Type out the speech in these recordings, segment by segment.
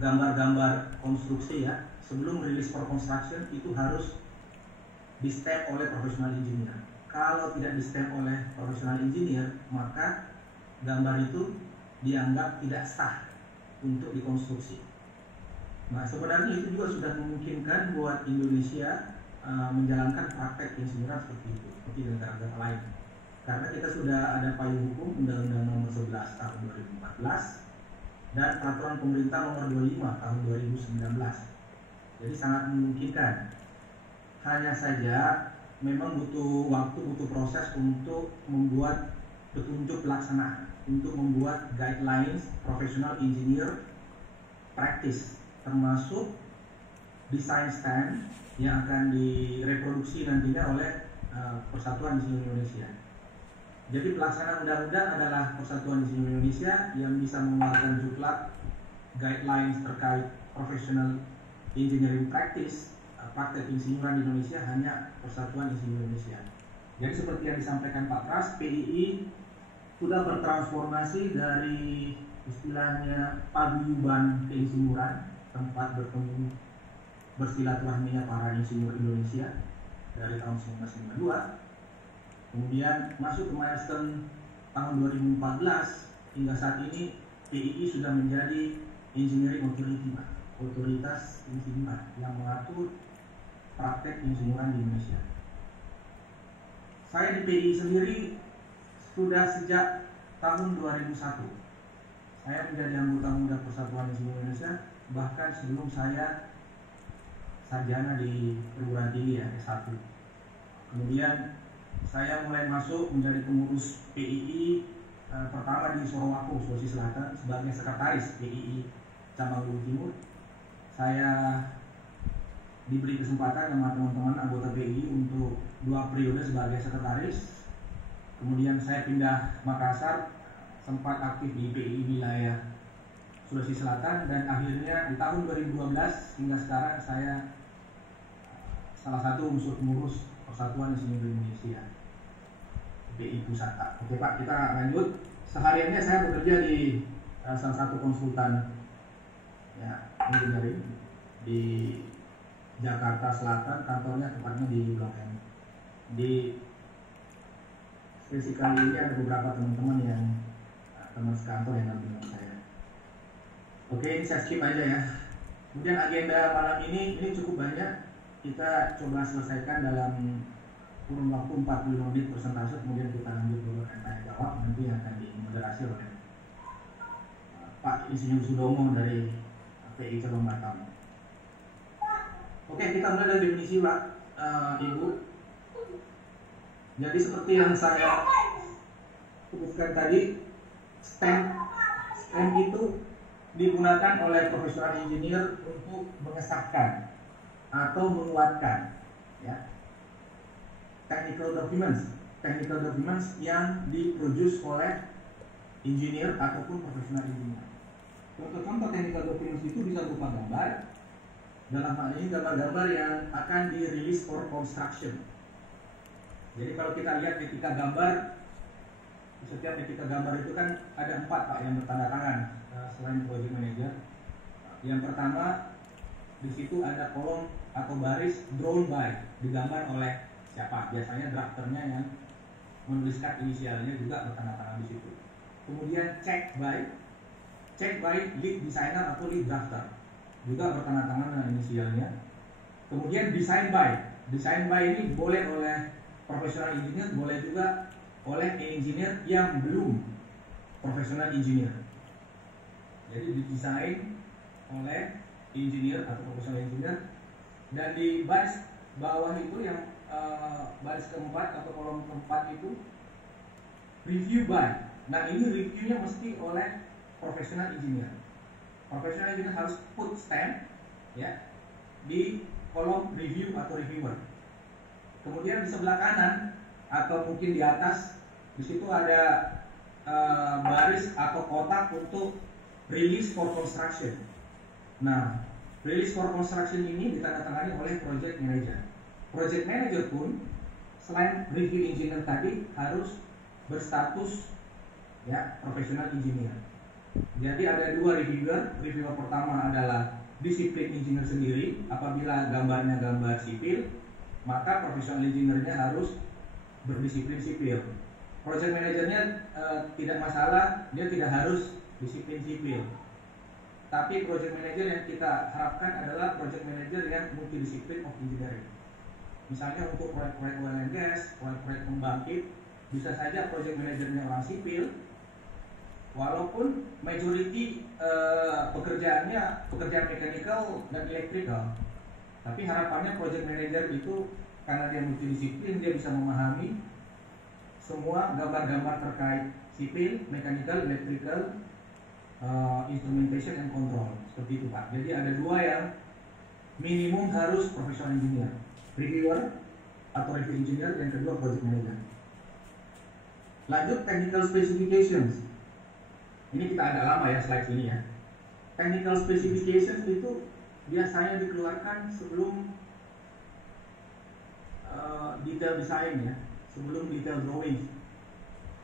gambar-gambar konstruksi ya, sebelum rilis for construction itu harus di stamp oleh professional engineer. Kalau tidak di stamp oleh professional engineer, maka gambar itu dianggap tidak sah untuk dikonstruksi. Nah, sebenarnya itu juga sudah memungkinkan buat Indonesia menjalankan praktek insinyuran seperti itu, seperti negara-negara lain. Karena kita sudah ada payung hukum Undang-Undang Nomor 11 Tahun 2014 dan Peraturan Pemerintah Nomor 25 Tahun 2019. Jadi sangat memungkinkan. Hanya saja memang butuh waktu, butuh proses untuk membuat petunjuk pelaksanaan, untuk membuat guidelines professional engineer practice, termasuk desain stand yang akan direproduksi nantinya oleh Persatuan Insinyur Indonesia. Jadi pelaksana undang-undang adalah Persatuan Insinyur Indonesia yang bisa mengeluarkan juklak guidelines terkait professional engineering practice, praktek insinyuran di Indonesia hanya Persatuan Insinyur Indonesia. Jadi seperti yang disampaikan Pak Pras, PII sudah bertransformasi dari istilahnya paguyuban keinsinyuran, tempat bertemu bersilaturahminya para insinyur Indonesia dari tahun 1952, kemudian masuk ke milestone tahun 2014 hingga saat ini PII sudah menjadi engineering authority, otoritas insinyuran yang mengatur praktek insinyuran di Indonesia. Saya di PII sendiri sudah sejak tahun 2001. Saya menjadi anggota muda Persatuan Insinyur Indonesia bahkan sebelum saya sarjana di perguruan tinggi ya, S1. Kemudian saya mulai masuk menjadi pengurus PII pertama di Sorowako, Sulawesi Selatan sebagai sekretaris PII cabang Luwu Timur. Saya diberi kesempatan sama teman-teman anggota PII untuk 2 periode sebagai sekretaris. Kemudian saya pindah Makassar, sempat aktif di PII wilayah Sulawesi Selatan, dan akhirnya di tahun 2012 hingga sekarang saya salah satu unsur pengurus Persatuan Insinyur Indonesia PII Pusat. Oke Pak, kita lanjut. Sehariannya saya bekerja di salah satu konsultan ya, engineering di Jakarta Selatan, kantornya tepatnya di Blok M. Di sesi kali ini ada beberapa teman-teman yang teman sekantor yang dampingi saya. Oke, ini saya skip aja ya. Kemudian agenda malam ini cukup banyak. Kita coba selesaikan dalam kurun waktu 45 menit persentase, kemudian kita lanjut dulu tanya jawab, nanti akan dimoderasi oleh Pak Insinyur Sudomo dari PII Cabang Batam. Oke, kita mulai dari definisi Pak, Ibu. Jadi seperti yang saya sebutkan tadi, stamp itu digunakan oleh profesional engineer untuk mengesahkan atau menguatkan ya, technical documents yang diproduce oleh engineer ataupun profesional engineer. Contoh-contoh technical documents itu bisa berupa gambar, dalam hal ini gambar-gambar yang akan dirilis for construction. Jadi kalau kita lihat ketika gambar, setiap ketika gambar itu kan ada 4 Pak yang bertanda tangan selain project manager. Yang pertama, di situ ada kolom atau baris drawn by, digambar oleh siapa? Biasanya drafternya yang menuliskan inisialnya juga bertanda tangan di situ. Kemudian check by lead designer atau lead drafter, juga bertanda tangan dengan inisialnya. Kemudian design by ini boleh oleh profesional engineer, boleh juga oleh engineer yang belum profesional engineer. Jadi didesain oleh engineer atau profesional engineer. Dan di baris bawah itu yang baris keempat atau kolom keempat itu review by. Nah ini reviewnya mesti oleh profesional engineer. Profesional engineer harus put stamp ya di kolom review atau reviewer. Kemudian di sebelah kanan atau mungkin di atas, di situ ada baris atau kotak untuk release for construction. Nah, release for construction ini ditandatangani oleh project manager. Project manager pun selain review engineer tadi harus berstatus ya profesional engineer. Jadi ada dua reviewer. Reviewer pertama adalah disiplin engineer sendiri. Apabila gambarnya gambar sipil, maka profesional engineer-nya harus berdisiplin sipil. Project manajernya tidak masalah, dia tidak harus disiplin sipil. Tapi project manager yang kita harapkan adalah project manager yang multidisiplin of engineering. Misalnya untuk proyek-proyek oil and gas, proyek-proyek pembangkit, bisa saja project manajernya orang sipil, walaupun majority pekerjaan mechanical dan electrical. Tapi harapannya project manager itu karena dia multidisiplin, dia bisa memahami semua gambar-gambar terkait sipil, mechanical, electrical, instrumentation and control. Seperti itu Pak. Jadi ada dua yang minimum harus professional engineer, reviewer atau review engineer, yang kedua project manager. Lanjut technical specifications. Ini kita agak lama ya slide ini ya. Technical specifications itu biasanya dikeluarkan sebelum detail design ya, sebelum detail drawing,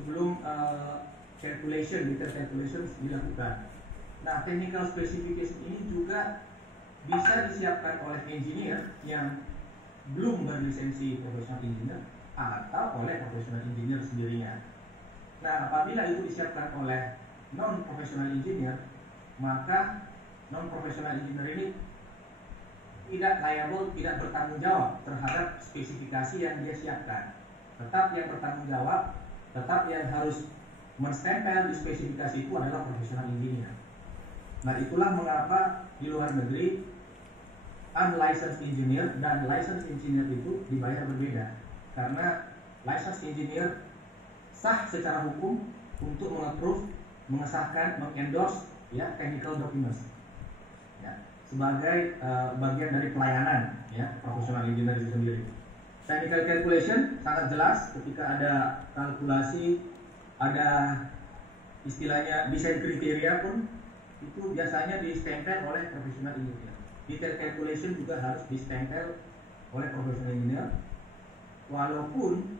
sebelum detail calculations dilakukan. Nah, technical specification ini juga bisa disiapkan oleh engineer yang belum berlisensi professional engineer atau oleh professional engineer sendirinya. Nah, apabila itu disiapkan oleh non-professional engineer, maka non-professional engineer ini tidak liable, tidak bertanggung jawab terhadap spesifikasi yang dia siapkan. Tetap yang bertanggung jawab, tetap yang harus menstempel di spesifikasi itu adalah professional engineer. Nah, itulah mengapa di luar negeri unlicensed engineer dan licensed engineer itu dibayar berbeda. Karena licensed engineer sah secara hukum untuk mengapprove, mengesahkan, mengendorse ya technical documents ya, sebagai bagian dari pelayanan ya profesional engineer itu sendiri. Technical calculation sangat jelas ketika ada kalkulasi, ada istilahnya desain kriteria pun itu biasanya distempel oleh profesional engineer. Detail calculation juga harus distempel oleh profesional engineer, walaupun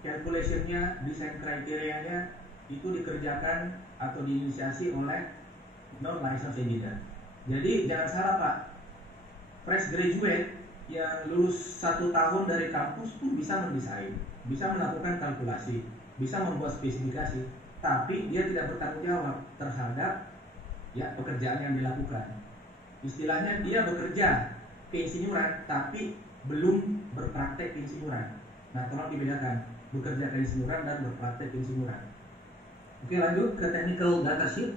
calculationnya, desain kriterianya itu dikerjakan atau diinisiasi oleh non-licensed engineer. Jadi jangan salah Pak, fresh graduate yang lulus 1 tahun dari kampus pun bisa mendesain, bisa melakukan kalkulasi, bisa membuat spesifikasi, tapi dia tidak bertanggung jawab terhadap ya pekerjaan yang dilakukan. Istilahnya dia bekerja keinsinyuran tapi belum berpraktek keinsinyuran. Nah, tolong dibedakan bekerja keinsinyuran dan berpraktek keinsinyuran. Oke, lanjut ke technical data sheet.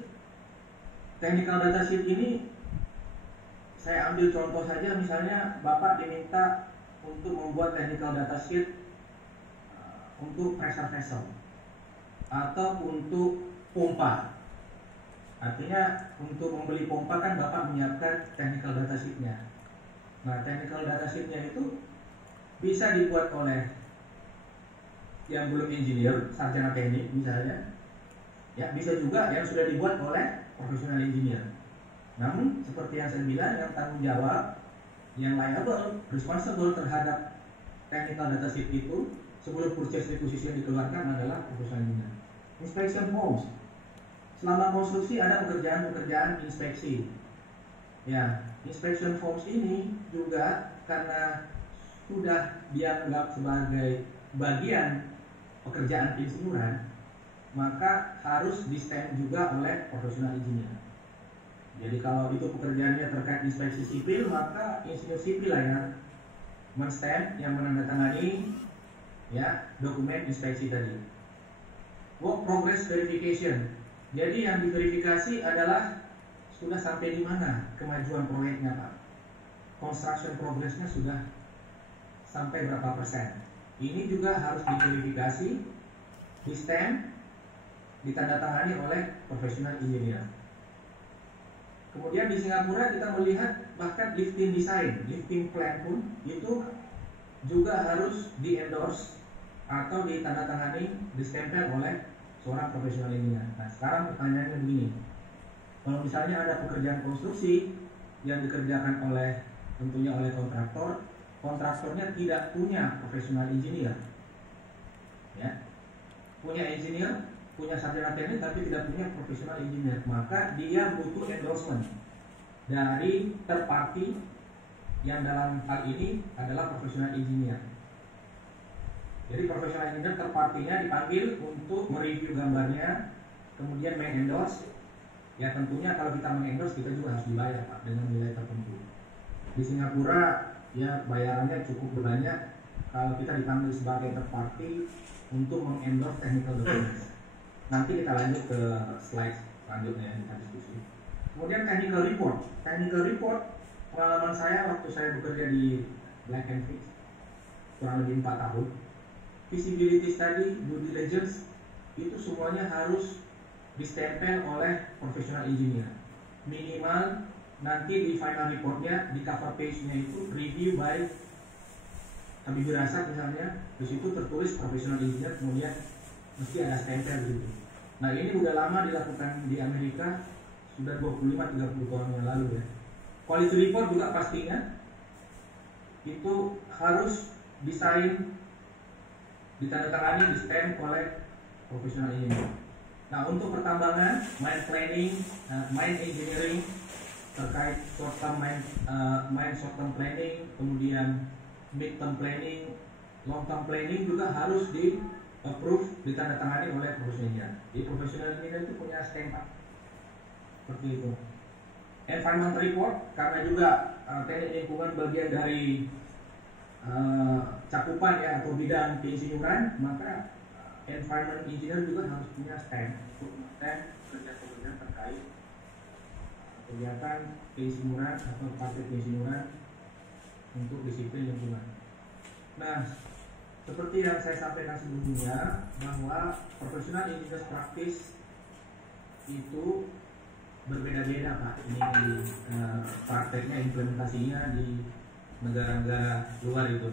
Technical data sheet ini saya ambil contoh saja, misalnya Bapak diminta untuk membuat technical data sheet untuk pressure vessel atau untuk pompa. Artinya untuk membeli pompa kan Bapak menyiapkan technical data sheet-nya. Nah, technical data sheet-nya itu bisa dibuat oleh yang belum engineer, sarjana teknik misalnya. Ya, bisa juga yang sudah dibuat oleh profesional engineer. Namun seperti yang saya bilang, yang tanggung jawab, yang liable, responsible terhadap technical data sheet itu sebelum purchase requisition dikeluarkan adalah profesional engineer. Inspection forms. Selama konstruksi ada pekerjaan-pekerjaan inspeksi. Ya, inspection forms ini juga karena sudah dianggap sebagai bagian pekerjaan insinyuran, maka harus di-stamp juga oleh profesional engineer. Jadi kalau itu pekerjaannya terkait inspeksi sipil, maka insinyur sipil lah yang men-stamp, yang menandatangani ya dokumen inspeksi tadi. Work progress verification. Jadi yang diverifikasi adalah sudah sampai di mana kemajuan proyeknya Pak. Construction progressnya sudah sampai berapa persen. Ini juga harus diverifikasi, di-stamp, ditandatangani oleh profesional engineer. Kemudian di Singapura kita melihat bahkan lifting design, lifting plan pun itu juga harus di-endorse atau ditandatangani, distempel oleh seorang profesional engineer. Nah, sekarang pertanyaannya begini. Kalau misalnya ada pekerjaan konstruksi yang dikerjakan oleh tentunya oleh kontraktor, kontraktornya tidak punya profesional engineer. Ya. Punya engineer punya sarjana teknik tapi tidak punya profesional engineer, maka dia butuh endorsement dari third party yang dalam hal ini adalah profesional engineer. Jadi profesional engineer third party-nya dipanggil untuk mereview gambarnya, kemudian mengendorse. Ya tentunya kalau kita mengendorse kita juga harus dibayar Pak dengan nilai tertentu. Di Singapura ya bayarannya cukup banyak kalau kita dipanggil sebagai third party untuk mengendorse technical documents. Nanti kita lanjut ke slide selanjutnya yang kita diskusi. Kemudian technical report. Technical report, pengalaman saya waktu saya bekerja di Black & Fitch kurang lebih 4 tahun. Feasibility study, due diligence itu semuanya harus distempel oleh professional engineer. Minimal nanti di final reportnya, di cover page-nya itu review by Habibie Rasad misalnya, di situ tertulis professional engineer, kemudian mesti ada stempel gitu. Nah ini udah lama dilakukan di Amerika, sudah 25-30 tahun yang lalu ya. Quality report juga pastinya itu harus desain, ditandatangani, di-stamp oleh professional engineer. Nah untuk pertambangan, mine planning, mine engineering terkait short term mine short term planning, kemudian mid term planning, long term planning juga harus di approve, ditandatangani oleh profesional. Jadi profesional engineer itu punya stamp seperti itu. Environmental report, karena juga teknik lingkungan bagian dari cakupan ya atau bidang keinsinyuran, maka environment engineer juga harus punya stamp untuk mengetahui kerja-kerja terkait kegiatan keinsinyuran atau praktik keinsinyuran untuk disiplin lingkungan. Nah, seperti yang saya sampaikan sebelumnya, bahwa profesional engineer practice itu berbeda-beda Pak. Ini prakteknya, implementasinya di negara-negara luar itu.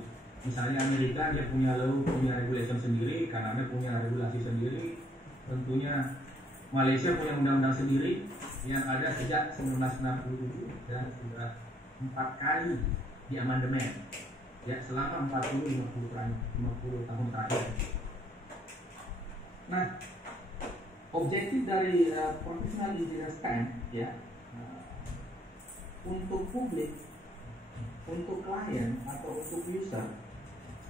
Misalnya Amerika dia punya law, punya regulation sendiri, Kanada punya regulasi sendiri, tentunya Malaysia punya undang-undang sendiri yang ada sejak 1967 dan sudah 4 kali diamandemen ya selama 40-50 tahun terakhir. Nah, objektif dari professional engineer stamp ya untuk publik, untuk klien atau untuk user,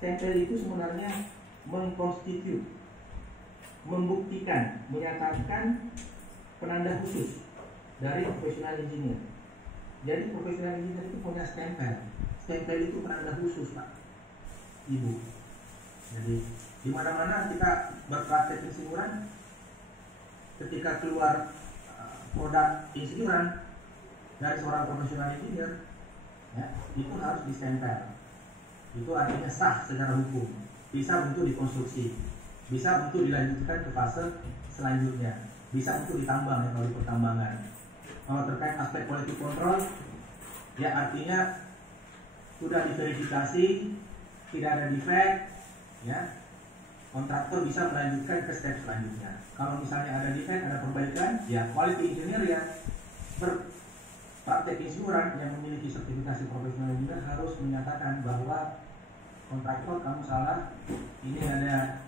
stempel itu sebenarnya mengkonstitut, membuktikan, menyatakan penanda khusus dari profesional engineer. Jadi profesional engineer itu punya stempel. Stempel itu penanda khusus Pak, Ibu. Jadi di mana-mana kita berpraktek insinyuran, ketika keluar produk insinyuran dari seorang profesional engineer, ya, itu harus distempel. Itu artinya sah secara hukum, bisa untuk dikonstruksi, bisa untuk dilanjutkan ke fase selanjutnya, bisa untuk ditambang ya kalau di pertambangan. Kalau terkait aspek quality control, ya artinya sudah diverifikasi, tidak ada defect, ya kontraktor bisa melanjutkan ke step selanjutnya. Kalau misalnya ada defect, ada perbaikan, ya quality engineer yang berpraktek insinyuran yang memiliki sertifikasi profesional engineer harus menyatakan bahwa kontraktor kamu salah, ini ada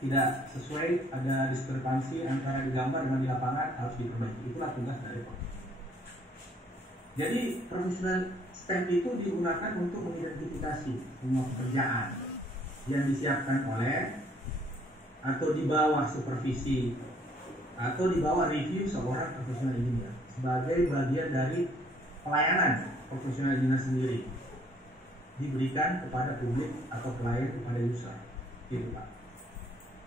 tidak sesuai, ada diskrepansi antara di gambar dengan di lapangan, harus diperbaiki. Itulah tugas dari profesional. Jadi profesional stamp itu digunakan untuk mengidentifikasi semua pekerjaan yang disiapkan oleh atau di bawah supervisi atau di bawah review seorang profesional engineer sebagai bagian dari pelayanan profesional engineer sendiri diberikan kepada publik atau klien, kepada user, gitu Pak.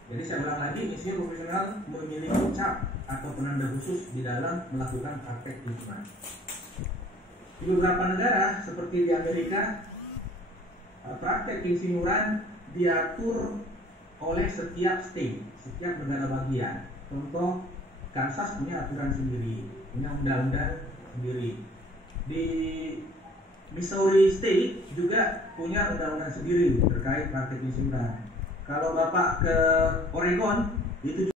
Jadi saya ulang lagi, engineer profesional memiliki cap atau penanda khusus di dalam melakukan praktek lingkungan. Di beberapa negara seperti di Amerika, praktek insinyuran diatur oleh setiap state, setiap negara bagian. Contoh, Kansas punya aturan sendiri, punya undang-undang sendiri. Di Missouri State juga punya undang-undang sendiri terkait praktek insinyuran. Kalau Bapak ke Oregon, itu